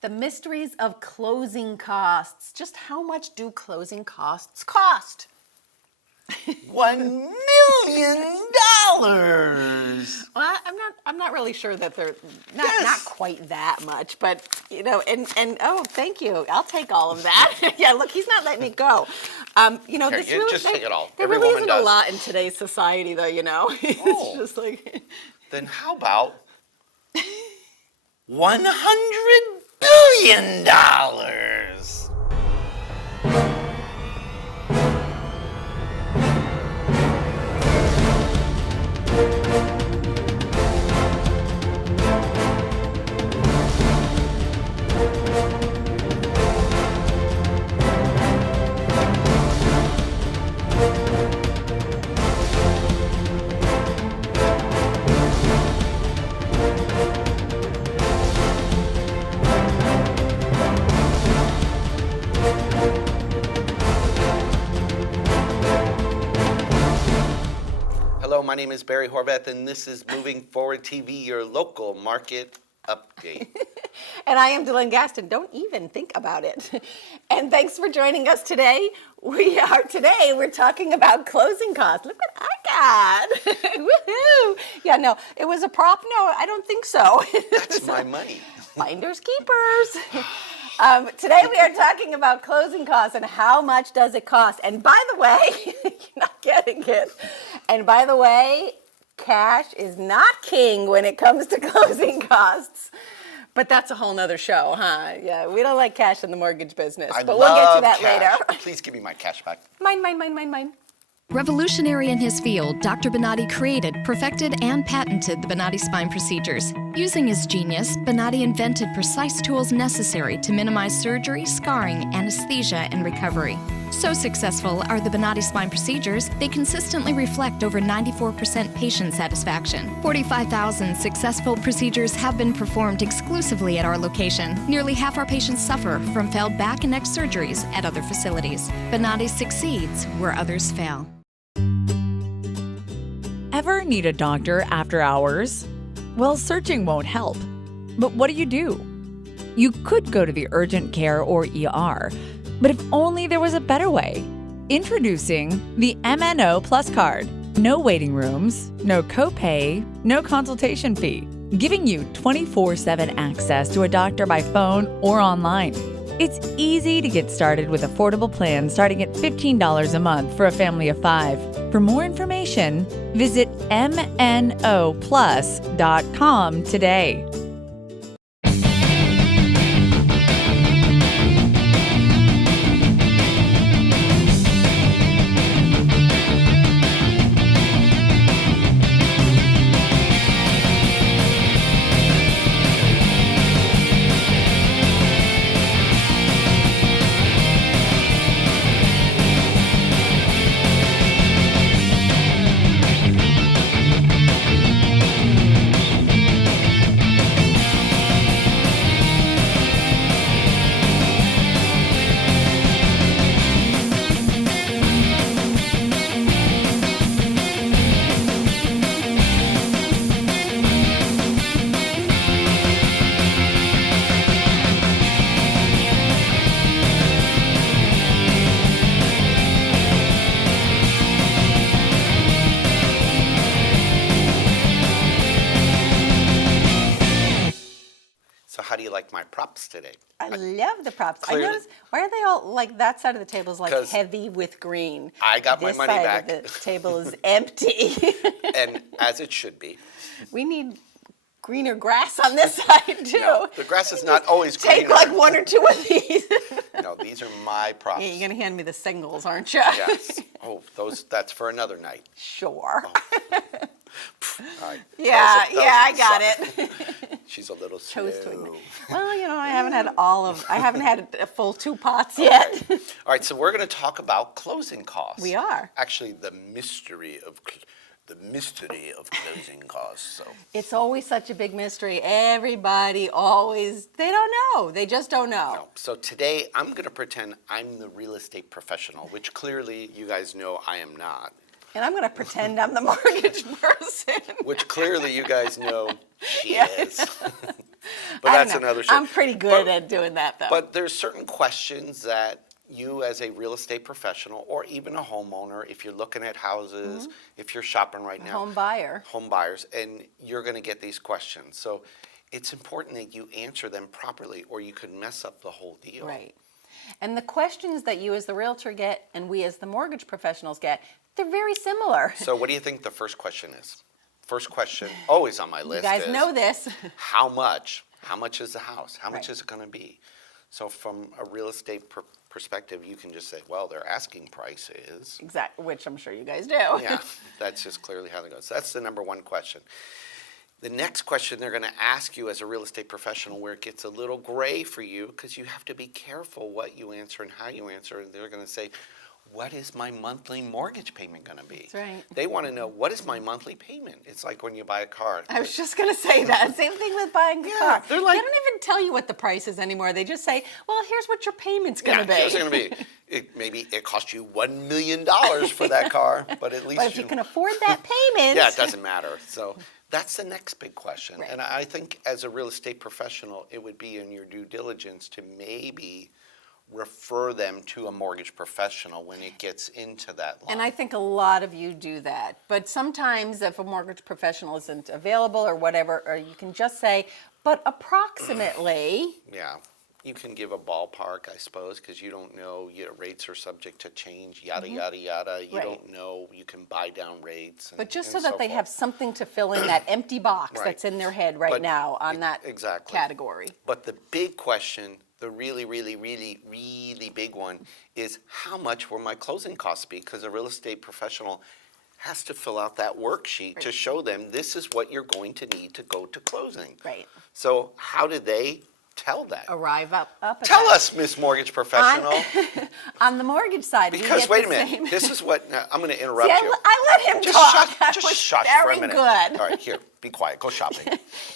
The mysteries of closing costs. Just how much do closing costs cost? $1 million. Well, I'm not really sure that they're not quite that much, but and oh, thank you. I'll take all of that. Yeah, look, he's not letting it go. Here, just take it all. There Every really woman isn't does. a lot in today's society, though. It's just like. Then how about $100 billion? Hello, my name is Barry Horvath, and this is Moving Forward TV, your local market update. And I am DeLynn Gaston. Don't even think about it. And thanks for joining us today. We're talking about closing costs. Look what I got. Woohoo. Yeah, no, it was a prop. No, I don't think so. That's my money. Finders keepers. Today we are talking about closing costs and how much does it cost. And by the way, you're not getting it. And by the way, cash is not king when it comes to closing costs. But that's a whole nother show, huh? Yeah, we don't like cash in the mortgage business. But we'll get to that cash. later. Please give me my cash back. Mine. Revolutionary in his field, Dr. Bonatti created, perfected, and patented the Bonatti spine procedures. Using his genius, Bonatti invented precise tools necessary to minimize surgery, scarring, anesthesia, and recovery. So successful are the Bonatti spine procedures, they consistently reflect over 94% patient satisfaction. 45,000 successful procedures have been performed exclusively at our location. Nearly half our patients suffer from failed back and neck surgeries at other facilities. Bonatti succeeds where others fail. Ever need a doctor after hours? Well, searching won't help. But what do? You could go to the urgent care or ER, but if only there was a better way. Introducing the MNO Plus card. No waiting rooms, no copay, no consultation fee, giving you 24/7 access to a doctor by phone or online. It's easy to get started with affordable plans starting at $15 a month for a family of 5. For more information, visit mnoplus.com today. How do you like my props today? I love the props. Clearly, I noticed, why are they all like that side of the table is like heavy with green? I got my money back. This side of the table is empty. And as it should be. We need greener grass on this side too. No, the grass is not always greener. Take like one or two of these. No, these are my props. Yeah, you're gonna hand me the singles, aren't you? Yes. Oh, that's for another night. Sure. Oh. All right. Yeah, I got it. She's a little slow. Toast with me. Well, I haven't had a full 2 pots yet. All right, so we're going to talk about closing costs. We are. Actually, the mystery of closing costs. So it's always such a big mystery. Everybody always, they don't know. They just don't know. No. So today I'm going to pretend I'm the real estate professional, which clearly you guys know I am not. And I'm going to pretend I'm the mortgage person. Which clearly you guys know she is. But I don't that's know. another show. I'm pretty good at doing that, though. But there's certain questions that you as a real estate professional or even a homeowner, if you're looking at houses, if you're shopping right now. Home buyer. Home buyers, and you're going to get these questions. So it's important that you answer them properly or you could mess up the whole deal. Right. And the questions that you as the realtor get and we as the mortgage professionals get, they're very similar. So what do you think the first question is? First question, always on my list, You guys is know this. how much? How much is the house? How much Right. is it going to be? So from a real estate perspective, you can just say, well, their asking price is. Exactly, which I'm sure you guys do. Yeah, that's just clearly how it goes. That's the number one question. The next question they're going to ask you as a real estate professional, where it gets a little gray for you, because you have to be careful what you answer and how you answer. They're going to say, what is my monthly mortgage payment going to be? That's right. They want to know, what is my monthly payment? It's like when you buy a car. I was just going to say that. Same thing with buying a car. they're like- they don't even tell you what the price is anymore. They just say, well, here's what your payment's going to be. Here's what it's going to be. Maybe it cost you $1 million for that car, but at least But if you can afford that payment. Yeah, it doesn't matter. So that's the next big question. Right. And I think as a real estate professional, it would be in your due diligence to maybe refer them to a mortgage professional when it gets into that line. And I think a lot of you do that. But sometimes if a mortgage professional isn't available or whatever, or you can just say, but approximately. Yeah, you can give a ballpark, I suppose, because you don't know, rates are subject to change, yada, yada, yada. You Right. don't know, you can buy down rates. But just and so that they forth. have something to fill in that empty box Right. that's in their head right But now on that exactly. category. But the big question, the really, really, really, really big one is how much will my closing costs be? Because a real estate professional has to fill out that worksheet to show them this is what you're going to need to go to closing. Right. So how do they tell that? Arrive up at Tell that. us, Miss Mortgage Professional. On the mortgage side, we Because get wait the a minute, same- this is what, now, I'm going to interrupt See, you. I let him Just talk. shut, That just was shush for a very minute. good. All right, here, be quiet, go shopping.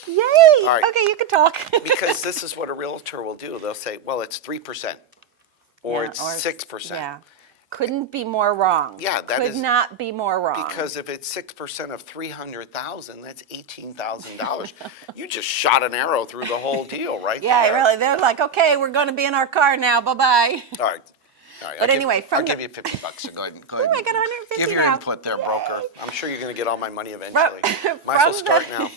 Yay! right. Okay, you can talk. Because this is what a realtor will do. They'll say, well, it's 3%, or Yeah, it's or 6%. Yeah. Couldn't be more wrong. Yeah, that Could is- not be more wrong. Because if it's 6% of 300,000, that's $18,000. You just shot an arrow through the whole deal, right? Yeah, there. really. They're like, okay, we're going to be in our car now. Bye-bye. All right. But anyway, I'll from give the- you $50. So go ahead. Go Oh, ahead. I got 150 Give your now. input there, broker. I'm sure you're going to get all my money From- eventually. Might as well start now.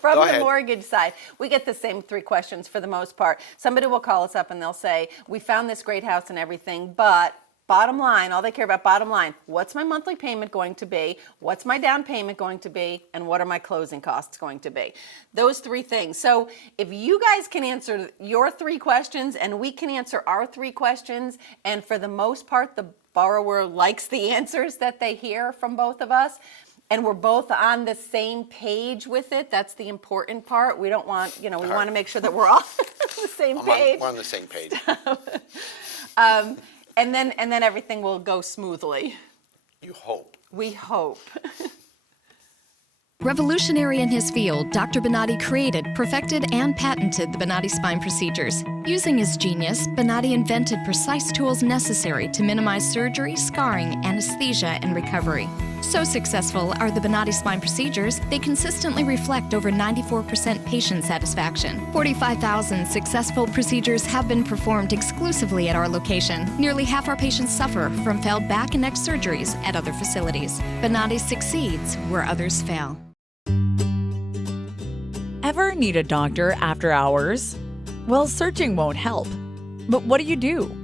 From Go the ahead. mortgage side, we get the same three questions for the most part. Somebody will call us up and they'll say, we found this great house and everything, but bottom line, all they care about bottom line, what's my monthly payment going to be? What's my down payment going to be? And what are my closing costs going to be? Those three things. So if you guys can answer your three questions and we can answer our three questions, and for the most part, the borrower likes the answers that they hear from both of us, and we're both on the same page with it. That's the important part. We don't want, we want to make sure that we're all on the same page. We're on the same page. And then everything will go smoothly. You hope. We hope. Revolutionary in his field, Dr. Bonatti created, perfected, and patented the Bonatti spine procedures. Using his genius, Bonatti invented precise tools necessary to minimize surgery, scarring, anesthesia, and recovery. So successful are the Bonatti spine procedures, they consistently reflect over 94% patient satisfaction. 45,000 successful procedures have been performed exclusively at our location. Nearly half our patients suffer from failed back and neck surgeries at other facilities. Bonatti succeeds where others fail. Ever need a doctor after hours? Well, searching won't help. But what do?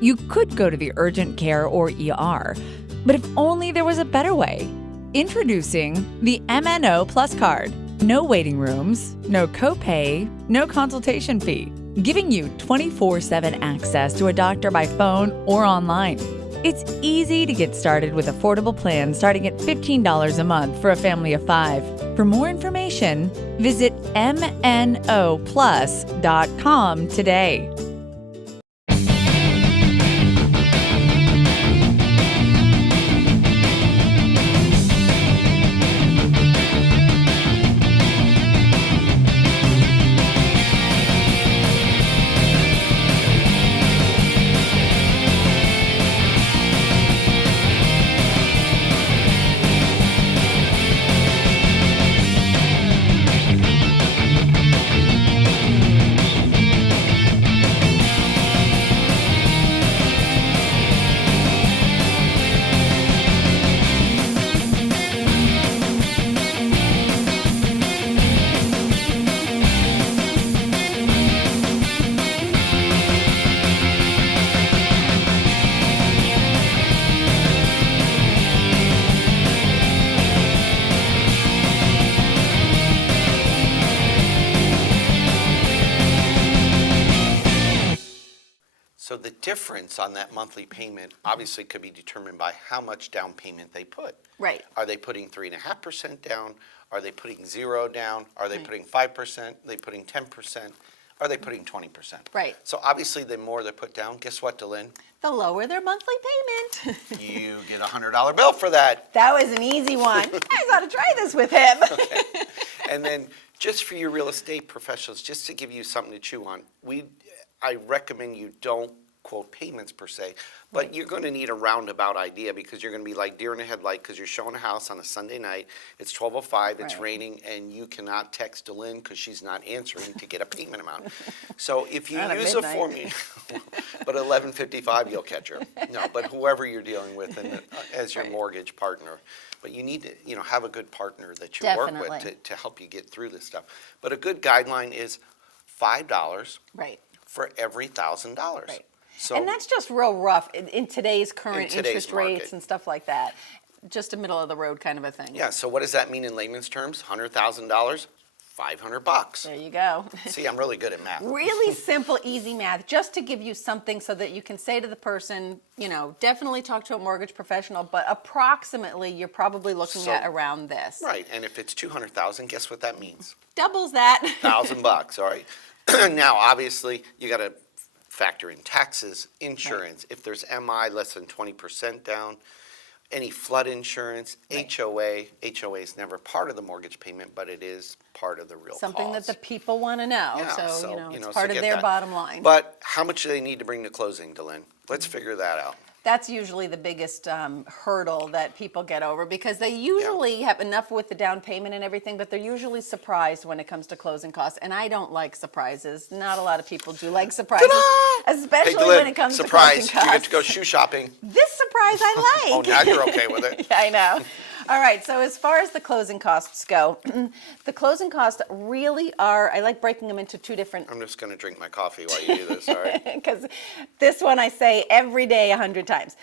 You could go to the urgent care or ER, but if only there was a better way. Introducing the MNO Plus card. No waiting rooms, no copay, no consultation fee, giving you 24/7 access to a doctor by phone or online. It's easy to get started with affordable plans starting at $15 a month for a family of 5. For more information, visit mnoplus.com today. So the difference on that monthly payment obviously could be determined by how much down payment they put. Right. Are they putting 3.5% down? Are they putting 0 down? Are they Right. putting 5%? Are they putting 10%? Are they putting 20%? Right. So obviously, the more they put down, guess what, DeLynn? The lower their monthly payment. You get a $100 bill for that. That was an easy one. I ought to try this with him. And then just for your real estate professionals, just to give you something to chew on, I recommend you don't quote payments per se, but you're going to need a roundabout idea because you're going to be like deer in the headlight because you're showing a house on a Sunday night. It's 12:05, it's Right. raining, and you cannot text DeLynn because she's not answering to get a payment amount. So if you Not at use a midnight. formula, but at 11:55 you'll catch her. No, but whoever you're dealing with as your Right. mortgage partner. But you need to have a good partner that you work with Definitely. to help you get through this stuff. But a good guideline is $5 Right. for every $1,000. Right. So And that's just real rough in today's current In today's interest rates market. and stuff like that. Just a middle of the road kind of a thing. yeah. So what does that mean in layman's terms? $100,000, $500. There you go. See, I'm really good at math. Really simple, easy math, just to give you something so that you can say to the person, definitely talk to a mortgage professional, but approximately you're probably looking So- at around this. Right. And if it's 200,000, guess what that means? Doubles that. $1,000. All right. Now, obviously, you got to factor in taxes, insurance. If there's MI less than 20% down, any flood insurance, Right. HOA is never part of the mortgage payment, but it is part of the real Something cost. that the people want to know. Yeah, So, it's so part of get their that. bottom line. But how much do they need to bring to closing, DeLynn? Let's figure that out. That's usually the biggest hurdle that people get over because they usually have enough with the down payment and everything, but they're usually surprised when it comes to closing costs. And I don't like surprises. Not a lot of people do like surprises, especially Hey, DeLynn, when it comes surprise, to closing you get to go costs. shoe shopping. This surprise I like. Oh, now you're okay with it. Yeah, I know. All right, so as far as the closing costs go, the closing costs really are, I like breaking them into two different, I'm just going to drink my coffee while you do this, all right? because this one I say every day 100 times.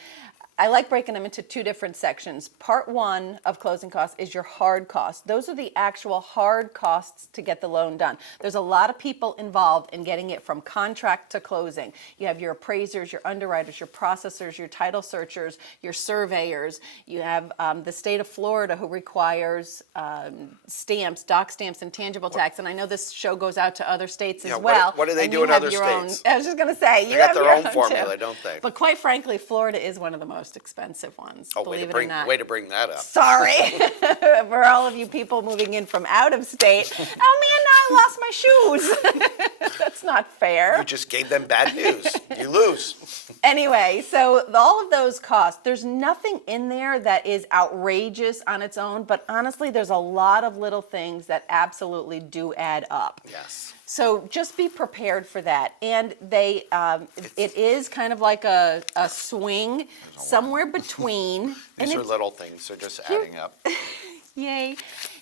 I like breaking them into two different sections. Part one of closing costs is your hard costs. Those are the actual hard costs to get the loan done. There's a lot of people involved in getting it from contract to closing. You have your appraisers, your underwriters, your processors, your title searchers, your surveyors. You have the state of Florida who requires stamps, doc stamps, and tangible tax. And I know this show goes out to other states as Yeah, what- well. what do they and do you in have other your states? I was just going to say, you They got have their your own too. formula, don't they? But quite frankly, Florida is one of the most expensive ones, Oh, believe it or not. way to bring that up. Sorry for all of you people moving in from out of state. Oh man, now I lost my shoes. That's not fair. You just gave them bad news. You lose. Anyway, so all of those costs, there's nothing in there that is outrageous on its own, but honestly, there's a lot of little things that absolutely do add up. Yes. So just be prepared for that. And it is kind of like a swing somewhere between. These and are it's- little things. They're just adding up. Yay.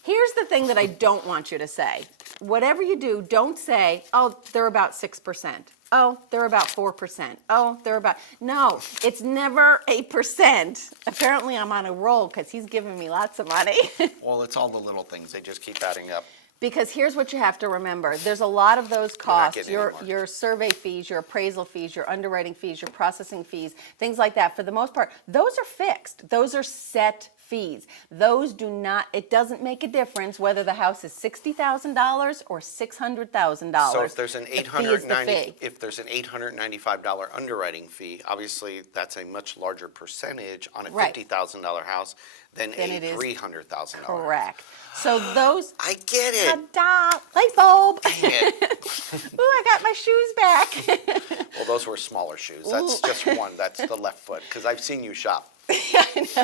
Here's the thing that I don't want you to say. Whatever you do, don't say, oh, they're about 6%. Oh, they're about 4%. Oh, they're about... No, it's never a percent. Apparently, I'm on a roll because he's giving me lots of money. Well, it's all the little things. They just keep adding up. Because here's what you have to remember. There's a lot of those not costs, getting your anymore. your survey fees, your appraisal fees, your underwriting fees, your processing fees, things like that. For the most part, those are fixed. Those are set fees. Those do not, it doesn't make a difference whether the house is $60,000 or $600,000. So if there's an The fee is the fee. if there's an $895 underwriting fee, obviously that's a much larger percentage on a Right. $50,000 house than Than a it is. $300,000. Correct. So those, I get it. ta-da, light bulb. Dang it. Ooh, I got my shoes back. Well, those were smaller shoes. That's just one. That's the left foot because I've seen you shop.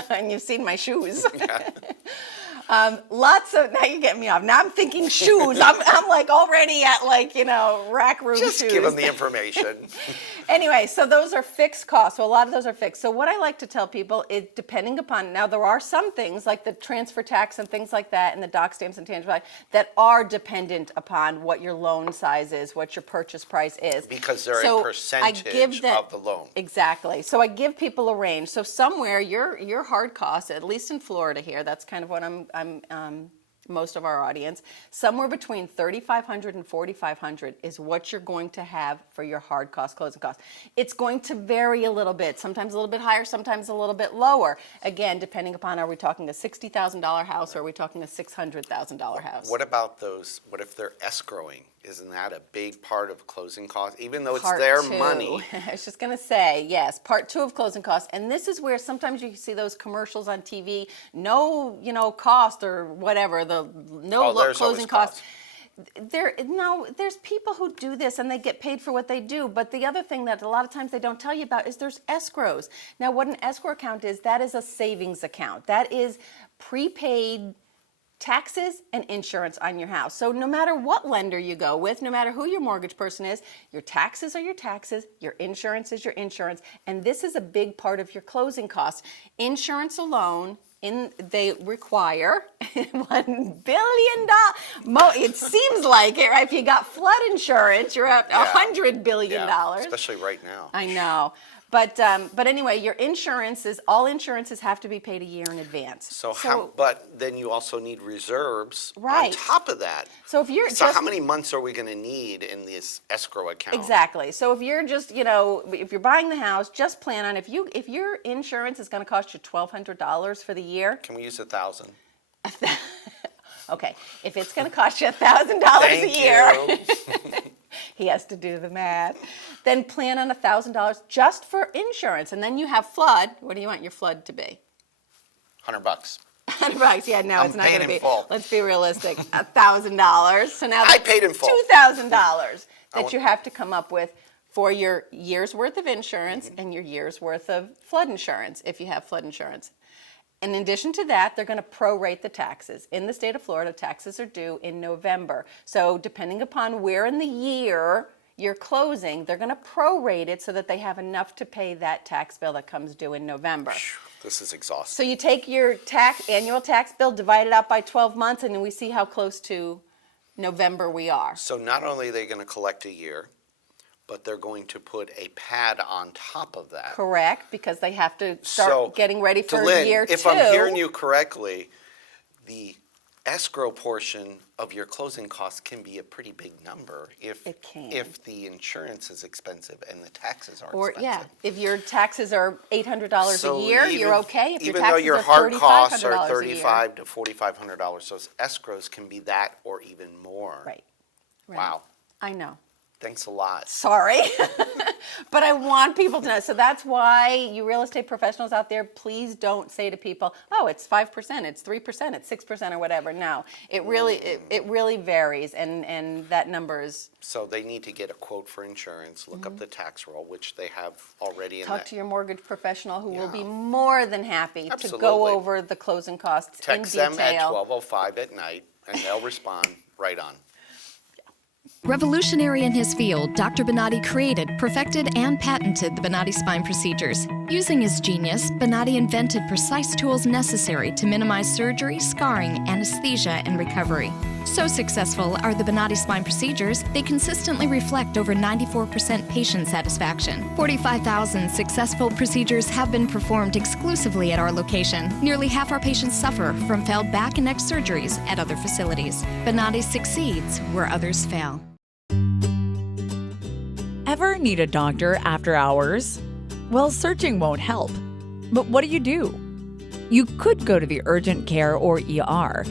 And you've seen my shoes. Lots of, now you're getting me off. Now I'm thinking shoes. I'm like already at rack room Just shoes. give them the information. Anyway, so those are fixed costs. So a lot of those are fixed. So what I like to tell people is depending upon, now there are some things like the transfer tax and things like that and the doc stamps and tangible value that are dependent upon what your loan size is, what your purchase price is. Because they're So a percentage of the loan. Exactly. So I give people a range. So somewhere your hard costs, at least in Florida here, that's kind of what I'm most of our audience, somewhere between $3,500 and $4,500 is what you're going to have for your hard cost closing costs. It's going to vary a little bit, sometimes a little bit higher, sometimes a little bit lower. Again, depending upon, are we talking a $60,000 house or are we talking a $600,000 house? What about those, what if they're escrowing? Isn't that a big part of closing costs, even though it's Part their two. money? I was just going to say, yes, part two of closing costs. And this is where sometimes you see those commercials on TV, no, cost or whatever, the no there's closing always costs. There's people who do this and they get paid for what they do. But the other thing that a lot of times they don't tell you about is there's escrows. Now, what an escrow account is, that is a savings account. That is prepaid taxes and insurance on your house. So no matter what lender you go with, no matter who your mortgage person is, your taxes are your taxes, your insurance is your insurance, and this is a big part of your closing costs. Insurance alone, they require $1 billion. It seems like it, right? If you got flood insurance, you're at $100 billion. Yeah, especially right now. I know. But anyway, your all insurances have to be paid a year in advance. But then you also need reserves Right. on top of that. So if you're how many months are we going to need in this escrow account? Exactly. So if you're just, if you're buying the house, just plan on if your insurance is going to cost you $1,200 for the year. Can we use 1,000? Okay, if it's going to cost you $1,000 a year, you. he has to do the math. Then plan on $1,000 just for insurance, and then you have flood. What do you want your flood to be? $100. $100. Yeah, no, it's not paying going to be. in full. Let's be realistic. $1,000. So now I that's paid in full. $2,000 that you have to come up with for your year's worth of insurance and your year's worth of flood insurance, if you have flood insurance. In addition to that, they're going to prorate the taxes. In the state of Florida, taxes are due in November. So depending upon where in the year you're closing, they're going to prorate it so that they have enough to pay that tax bill that comes due in November. This is exhausting. So you take your annual tax bill, divide it out by 12 months, and then we see how close to November we are. So not only are they going to collect a year, but they're going to put a pad on top of that. Correct, because they have to start getting ready for DeLynn, year 2. if I'm hearing you correctly, the escrow portion of your closing costs can be a pretty big number if the insurance is expensive and the taxes are expensive. If your taxes are $800 a year, you're okay. If your even though taxes your are hard costs are $3,500 a year. $3,500 to $4,500, those escrows can be that or even more. Right. Wow. I know. Thanks a lot. Sorry, but I want people to know. So that's why you real estate professionals out there, please don't say to people, "Oh, it's 5%, it's 3%, it's 6%, or whatever." No, it really varies, and that number is. So they need to get a quote for insurance. Look up the tax roll, which they have already. Talk to your mortgage professional, who will be more than happy to Absolutely. go over the closing costs Text in detail. them at 12:05 at night, and they'll respond right on. Revolutionary in his field, Dr. Bonatti created, perfected, and patented the Bonatti spine procedures. Using his genius, Bonatti invented precise tools necessary to minimize surgery, scarring, anesthesia, and recovery. So successful are the Bonatti spine procedures, they consistently reflect over 94% patient satisfaction. 45,000 successful procedures have been performed exclusively at our location. Nearly half our patients suffer from failed back and neck surgeries at other facilities. Bonatti succeeds where others fail. Ever need a doctor after hours? Well, searching won't help. But what do? You could go to the urgent care or ER,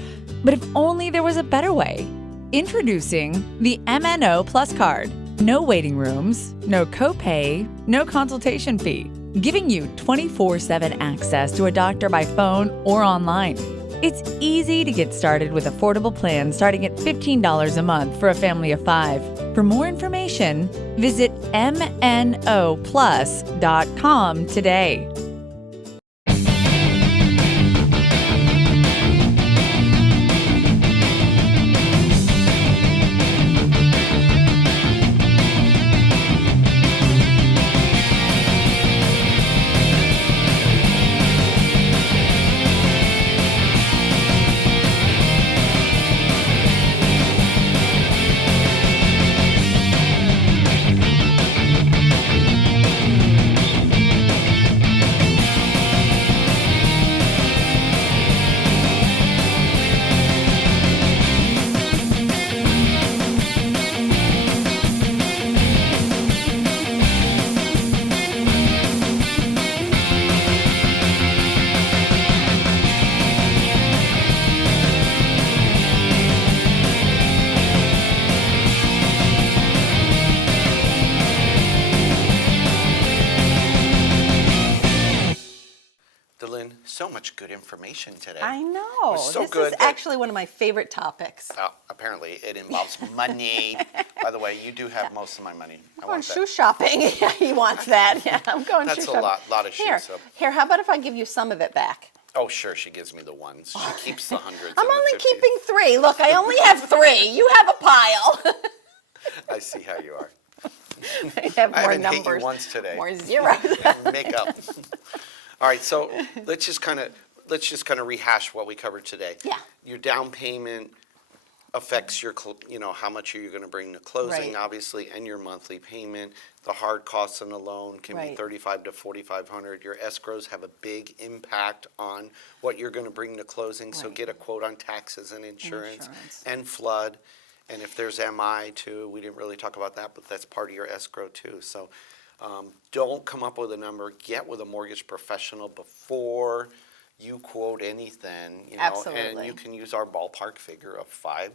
but if only there was a better way. Introducing the MNO Plus card. No waiting rooms, no copay, no consultation fee, giving you 24/7 access to a doctor by phone or online. It's easy to get started with affordable plans starting at $15 a month for a family of 5. For more information, visit mnoplus.com today. so much good information today. I know. was so this good is that- actually one of my favorite topics. Apparently, it involves money. By the way, you do have most of my money. I I'm going want shoe that. shopping. Yeah, he wants that. Yeah, I'm going That's shoe a shopping. lot of shoes. Here, So. here. How about if I give you some of it back? Oh, sure, she gives me the ones. She keeps the hundreds. I'm and the only 50s. keeping 3. Look, I only have 3. You have a pile. I see how you are. I have I more haven't hit you numbers. once today. More zeros. Make up. All right, so let's just kind of rehash what we covered today. Yeah. Your down payment affects your, how much you're going to bring to closing, Right. obviously, and your monthly payment. The hard costs on the loan can Right. be $3,500 to $4,500. Your escrows have a big impact on what you're going to bring to closing. So Right. get a quote on taxes and insurance Insurance. and flood. And if there's MI too, we didn't really talk about that, but that's part of your escrow too. So don't come up with a number. Get with a mortgage professional before you quote anything. And Absolutely. you can use our ballpark figure of $5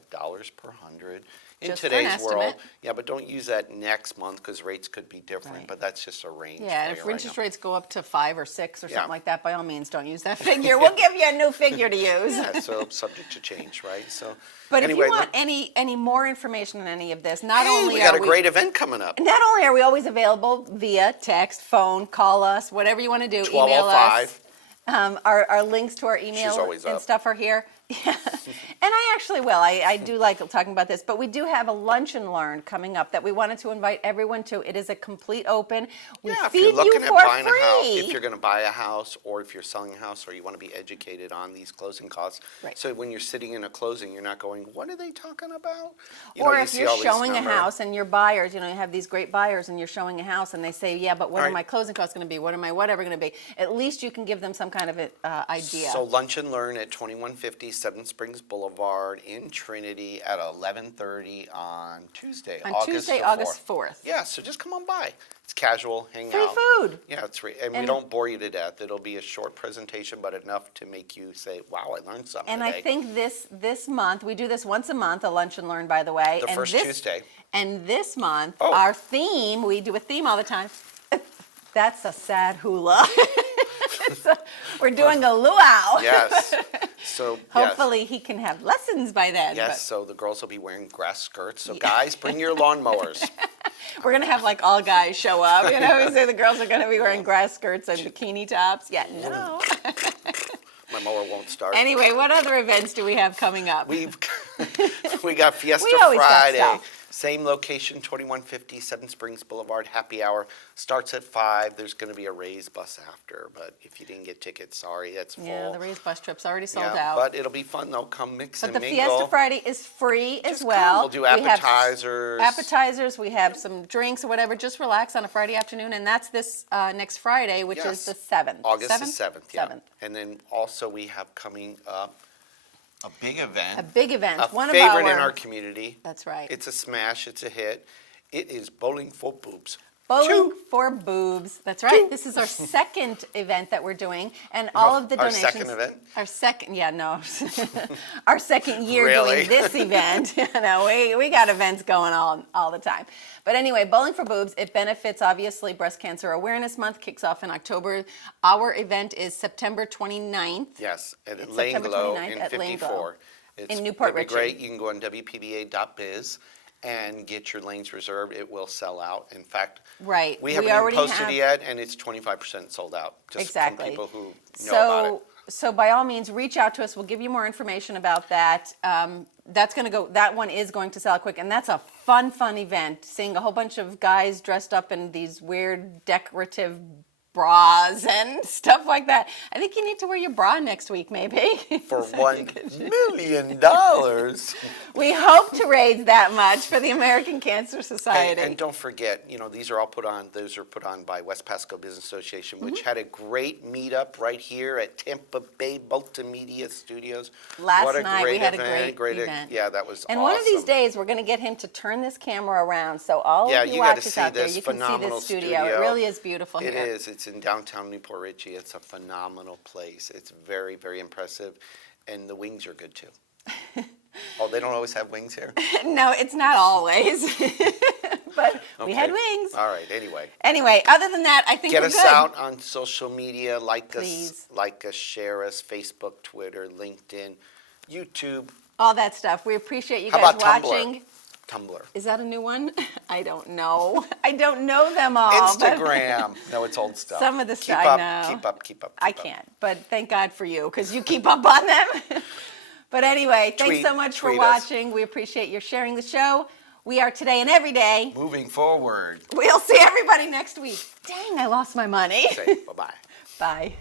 per hundred in Just for an today's world. estimate. Yeah, but don't use that next month because rates could be different. Right. But that's just a range. Yeah, and for if you interest right rates go up to 5 or 6 or Yeah. something like that, by all means, don't use that figure. We'll give you a new figure to use. now. Yeah, so subject to change, right? So. But anyway, if you want any more information on any of this, not hey, only we got are a great event coming up. not only are we always available via text, phone, call us, whatever you want to do, email us. 12:05. Our links to our email always and up. stuff are here. Yeah. And I actually will. I do like talking about this, but we do have a lunch and learn coming up that we wanted to invite everyone to. It is a complete open. We Yeah, if feed you're looking you at for buying free. a house, if you're going to buy a house, or if you're selling a house, or you want to be educated on these closing costs, Right. so when you're sitting in a closing, you're not going, "What are they talking about?" Or you if see you're all these showing a number- house and your buyers, you have these great buyers and you're showing a house and they say, yeah, but what are Right. my closing costs going to be? What are my whatever going to be? At least you can give them some kind of idea. So lunch and learn at 2150 Seven Springs Boulevard in Trinity at 11:30 on Tuesday, On August Tuesday, the August 4th. 4th. Yeah, so just come on by. It's casual, hang Free out. food. Yeah, it's free, and we And- don't bore you to death. It'll be a short presentation, but enough to make you say, "Wow, I learned something And today." I think this month, we do this once a month, a lunch and learn, by the way. The and first this, Tuesday. And this month, Oh. our theme, we do a theme all the time. That's a sad hula. So we're doing a luau. Yes. So yes. Hopefully he can have lessons by then. Yes, so the girls will be wearing grass skirts. So guys, bring your lawnmowers. But we're going to have like all guys show up. We say the girls are going to be wearing grass skirts and bikini tops. Yeah, no. My mower won't start. Anyway, what other events do we have coming up? We got Fiesta We always got Friday. stuff. Same location, 2150 Seven Springs Boulevard. Happy hour starts at 5. There's going to be a Raise bus after, but if you didn't get tickets, sorry, it's full. Yeah, the Raise Bus trip's already sold Yeah, out. but it'll be fun though. Come mix But and the mingle. Fiesta Friday is free as Just come. well. We'll do We have appetizers. Appetizers, we have some drinks or whatever. Just relax on a Friday afternoon, and that's this next Friday, which Yes. is the 7th. August the 7th, yeah. 7th. And then also we have coming up a big event. A big event. A One favorite of in our community. That's right. It's a smash. It's a hit. It is Bowling for Boobs. Bowling Choo. for Boobs. That's right. This is our second event that we're doing, and all of the Our donations. second event? Our second, yeah, no, our second year Really? doing this event. We got events going on all the time. But anyway, Bowling for Boobs. It benefits obviously Breast Cancer Awareness Month. Kicks off in October. Our event is September 29th. Yes, at It's Lane September Glow 29th in at Lane Glow 54. in Newport It'd be Richey. great. You can go on WPBA.biz and get your lanes reserved. It will sell out. In fact, Right. we We haven't even already posted have- yet, and it's 25% sold out. Just Exactly. from people who know about it. So by all means, reach out to us. We'll give you more information about that. That one is going to sell quick, and that's a fun event. Seeing a whole bunch of guys dressed up in these weird decorative bras and stuff like that. I think you need to wear your bra next week, maybe. For So $1 million. we hope to raise that much for the American Cancer Society. And don't forget, these are all put on. Those are put on by West Pasco Business Association, which Mm-hmm. had a great meetup right here at Tampa Bay Multimedia Studios. Last what a night great we had event, a great event. Yeah, that was And awesome. one of these days, we're going to get him to turn this camera around, so all Yeah, of you you gotta watchers see out there, this you can see phenomenal this studio. studio. It really is beautiful It here. is. It's in downtown Newport Richey. It's a phenomenal place. It's very, very impressive, and the wings are good too. Oh, they don't always have wings here. No, it's not always, We had wings. All right, anyway. Anyway, other than that, I think Get we're us good. out on social media. Please. Like us, share us, Facebook, Twitter, LinkedIn, YouTube. All that stuff. We appreciate you How guys about watching. Tumblr. Is that a new one? I don't know. I don't know them all. but Instagram. No, it's old stuff. Some of the Keep stuff, up, I know. Keep up. I can't, but thank God for you because you keep up on them. But anyway, thanks so much for tweet us. watching. We appreciate your sharing the show. We are Today and Every Day. Moving forward. We'll see everybody next week. Dang, I lost my money. Say bye-bye. Bye.